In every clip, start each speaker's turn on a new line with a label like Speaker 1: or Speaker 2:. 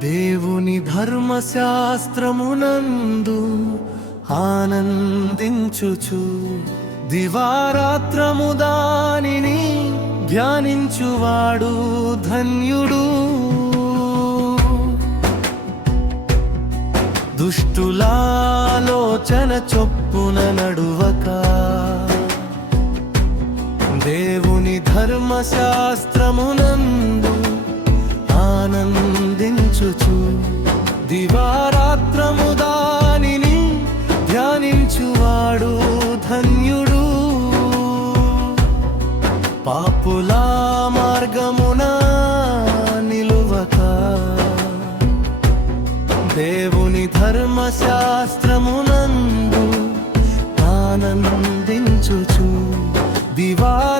Speaker 1: దేవుని ధర్మశాస్త్రమునందు ఆనందించుచు దివారాత్రము దానిని ధ్యానించువాడు ధన్యుడు. దుష్టులాలోచన చొప్పున నడువక దేవుని ధర్మశాస్త్రమునందు ఆనంద ధర్మశాస్త్రమునందు ఆనందించుచు. దివా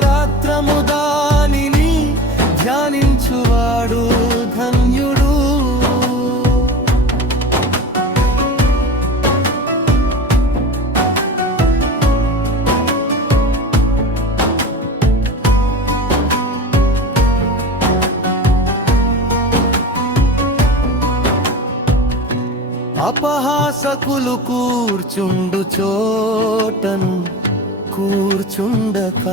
Speaker 1: అపహాసకులు కూర్చుండు చోటను కూర్చుండక.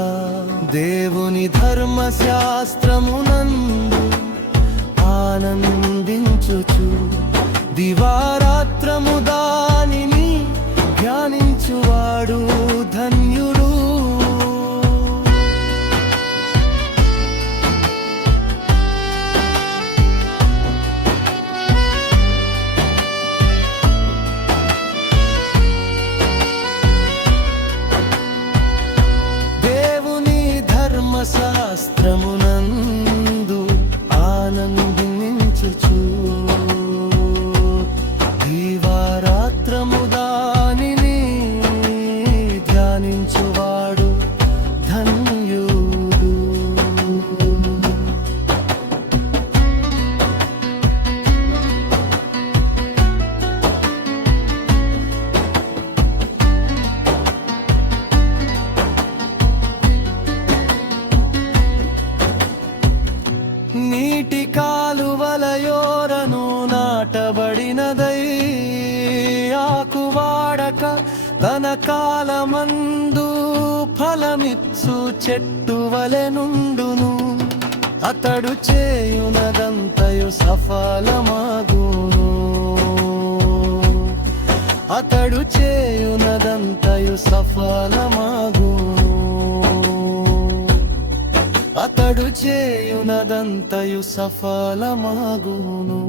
Speaker 1: దేవుని ధర్మశాస్త్రమునందు ఆనందించుచు దివారాత్రము దానిని ధ్యానించువాడు. కాలువలయోరను నాటబడినదై ఆకువాడక తన కాలమందు ఫలమిచ్చు చెట్టు వలె నుండును. అతడు చేయునదంతయు సఫలమాగును. అతడు చేయునదంతయు సఫలమాగును. అతడు చేయునదంతయు సఫలమాగును.